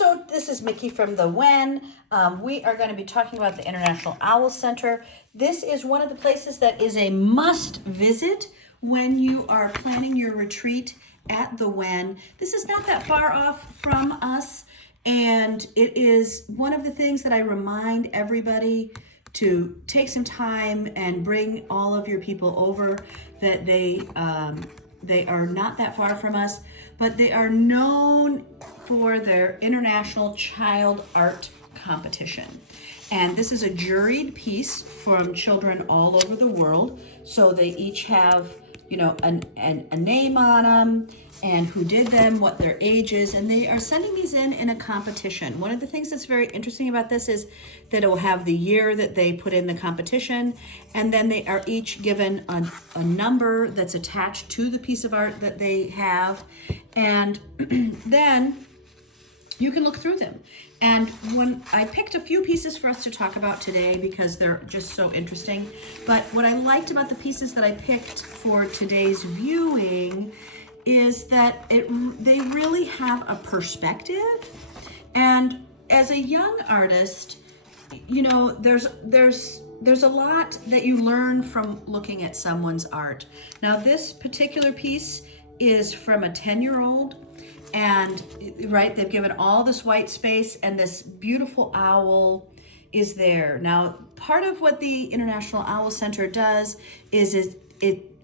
So this is Mickey from the Wen. We are going to be talking about the International Owl Center. This is one of the places that is a must visit when you are planning your retreat at the Wen. This is not that far off from us, and it is one of the things that I remind everybody to take some time and bring all of your people over, that they are not that far from us, but they are known for their International Child Art Competition. And this is a juried piece from children all over the world. So they each have, you know, a name on them and who did them, what their age is, and they are sending these in a competition. One of the things that's very interesting about this is that it will have the year that they put in the competition, and then they are each given a number that's attached to the piece of art that they have, and then you can look through them. And when I picked a few pieces for us to talk about today because they're just so interesting, but what I liked about the pieces that I picked for today's viewing is that they really have a perspective. And as a young artist, you know, there's a lot that you learn from looking at someone's art. Now, this particular piece is from a 10-year-old, and right, they've given all this white space and this beautiful owl is there. Now, part of what the International Owl Center does is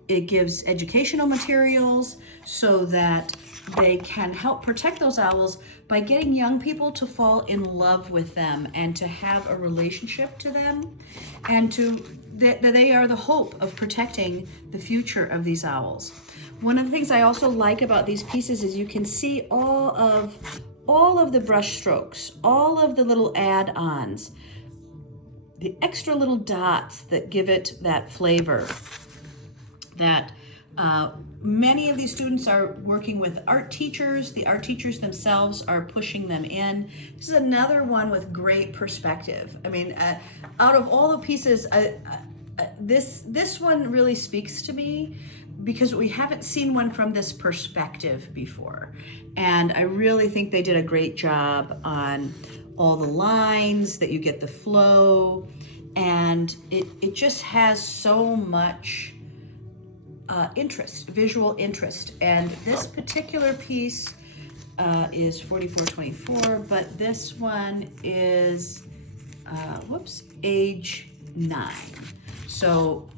it gives educational materials so that they can help protect those owls by getting young people to fall in love with them and to have a relationship to them, and that they are the hope of protecting the future of these owls. One of the things I also like about these pieces is you can see all of the brush strokes, all of the little add-ons, the extra little dots that give it that flavor. That many of these students are working with art teachers. The art teachers themselves are pushing them in. This is another one with great perspective. I mean, out of all the pieces, this one really speaks to me because we haven't seen one from this perspective before. And I really think they did a great job on all the lines, that you get the flow, and it just has so much interest, visual interest. And this particular piece is 4424, but this one is, age 9. So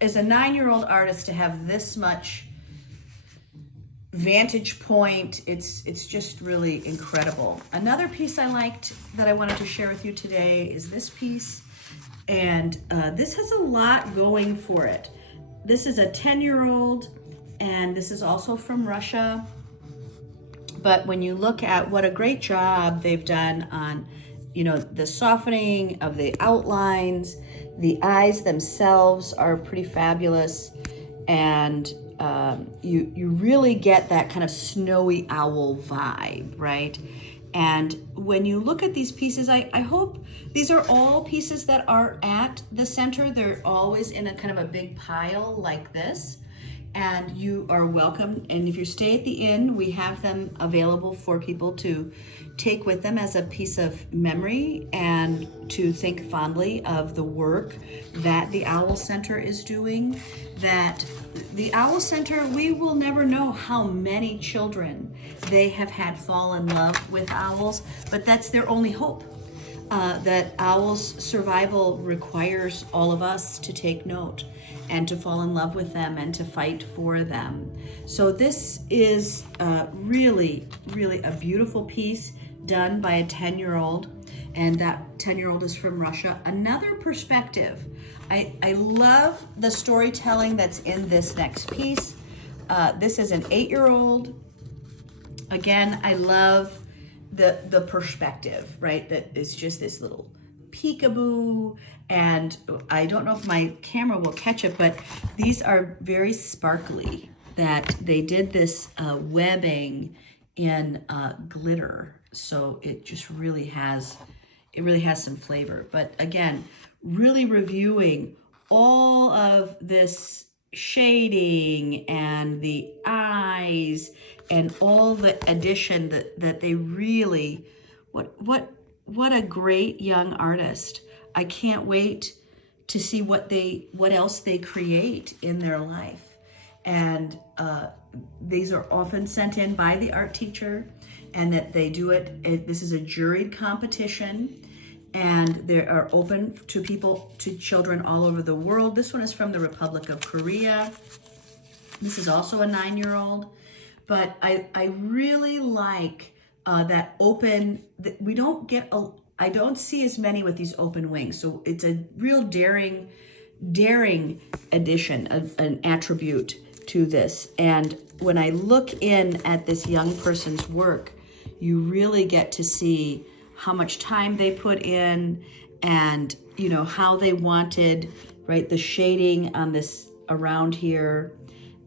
as a 9-year-old artist, to have this much vantage point, it's just really incredible. Another piece I liked that I wanted to share with you today is this piece, and this has a lot going for it. This is a 10-year-old, and this is also from Russia. But when you look at what a great job they've done on, you know, the softening of the outlines, the eyes themselves are pretty fabulous, and you really get that kind of snowy owl vibe, right? And when you look at these pieces, I hope these are all pieces that are at the center. They're always in a kind of a big pile like this, and you are welcome. And if you stay at the inn, we have them available for people to take with them as a piece of memory and to think fondly of the work that the Owl Center is doing. That the Owl Center, we will never know how many children they have had fall in love with owls, but that's their only hope. That owls' survival requires all of us to take note and to fall in love with them and to fight for them. So this is really, really a beautiful piece done by a 10-year-old, and that 10-year-old is from Russia. Another perspective. I love the storytelling that's in this next piece. This is an 8-year-old. Again, I love the perspective, right? That is just this little peekaboo, and I don't know if my camera will catch it, but these are very sparkly, that they did this webbing in glitter, so it just really has some flavor. But again, really reviewing all of this shading and the eyes and all the addition that they really What a great young artist. I can't wait to see what else they create in their life. And these are often sent in by the art teacher, and that they do it. This is a juried competition, and they are open to children all over the world. This one is from the Republic of Korea. This is also a 9-year-old, but I really like that open. We don't get I don't see as many with these open wings, so it's a real daring addition, an attribute to this. And when I look in at this young person's work, you really get to see how much time they put in, and how they wanted, right, the shading on this around here.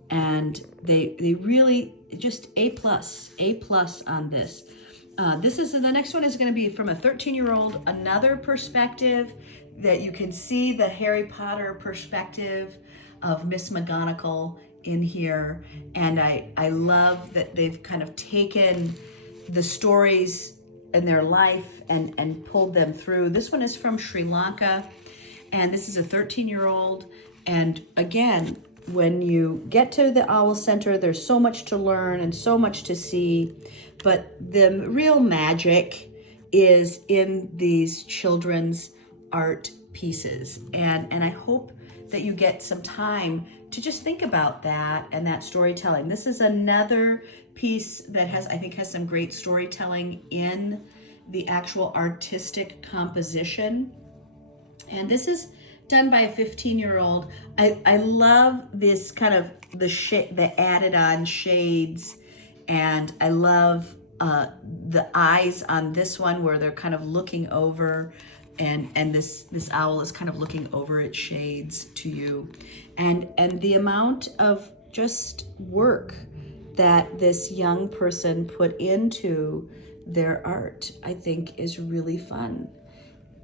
And they really just A plus on this. The next one is going to be from a 13-year-old, another perspective that you can see the Harry Potter perspective of Miss McGonagall in here. And I love that they've kind of taken the stories in their life and pulled them through. This one is from Sri Lanka, and this is a 13-year-old. And again, when you get to the Owl Center, there's so much to learn and so much to see, but the real magic is in these children's art pieces. And I hope that you get some time to just think about that and that storytelling. This is another piece that I think has some great storytelling in the actual artistic composition. And this is done by a 15-year-old. I love this kind of the added on shades, and I love the eyes on this one where they're kind of looking over, and this owl is kind of looking over its shades to you, and the amount of just work that this young person put into their art, I think, is really fun.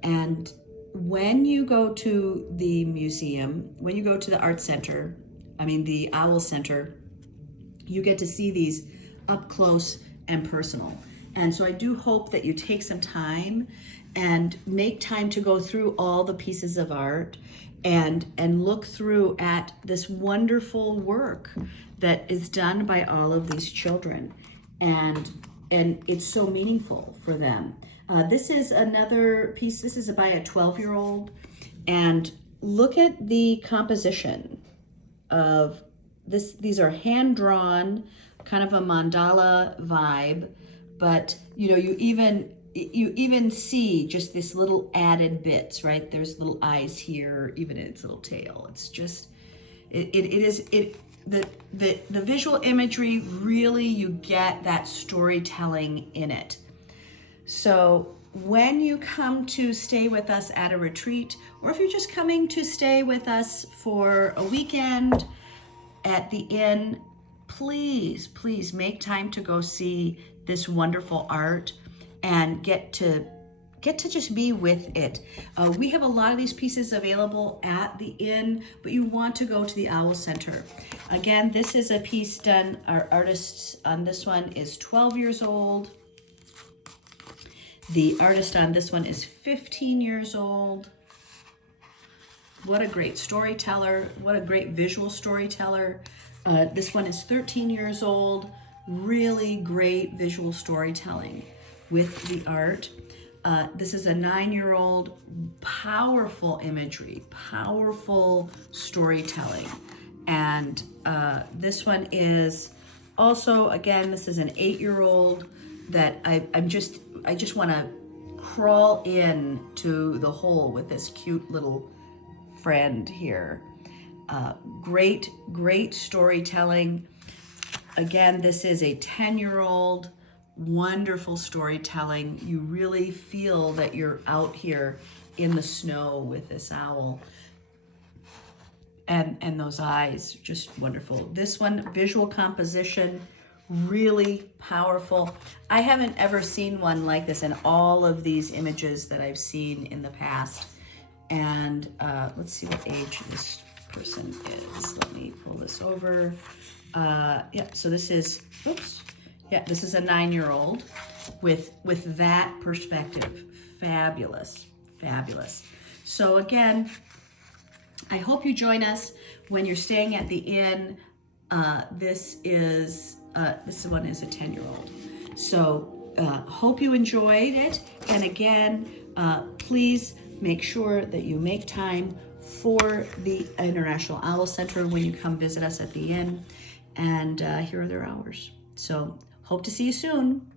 And when you go to the museum, when you go to the the Owl Center, you get to see these up close and personal. And so I do hope that you take some time and make time to go through all the pieces of art and look through at this wonderful work that is done by all of these children. And it's so meaningful for them. This is another piece. This is by a 12-year-old. And look at the composition of this. These are hand-drawn, kind of a mandala vibe. But, you even see just this little added bits, right? There's little eyes here, even in its little tail. It's just, the visual imagery, really, you get that storytelling in it. So when you come to stay with us at a retreat, or if you're just coming to stay with us for a weekend at the inn, please make time to go see this wonderful art and get to just be with it. We have a lot of these pieces available at the inn, but you want to go to the Owl Center. Again, this is a piece done, our artist on this one is 12 years old. The artist on this one is 15 years old. What a great storyteller, what a great visual storyteller. This one is 13 years old. Really great visual storytelling with the art. This is a 9-year-old, powerful imagery, powerful storytelling. And this one is also, again, this is an 8-year-old that I just want to crawl in to the hole with this cute little friend here. Great storytelling. Again, this is a 10-year-old, wonderful storytelling. You really feel that you're out here in the snow with this owl. And those eyes, just wonderful. This one, visual composition, really powerful. I haven't ever seen one like this in all of these images that I've seen in the past. And let's see what age this person is. Let me pull this over. Yeah, so this is, Yeah, this is a 9-year-old with that perspective. Fabulous, fabulous. So again, I hope you join us when you're staying at the inn. This one is a 10-year-old. So hope you enjoyed it. And again, please make sure that you make time for the International Owl Center when you come visit us at the inn. And here are their hours. So hope to see you soon.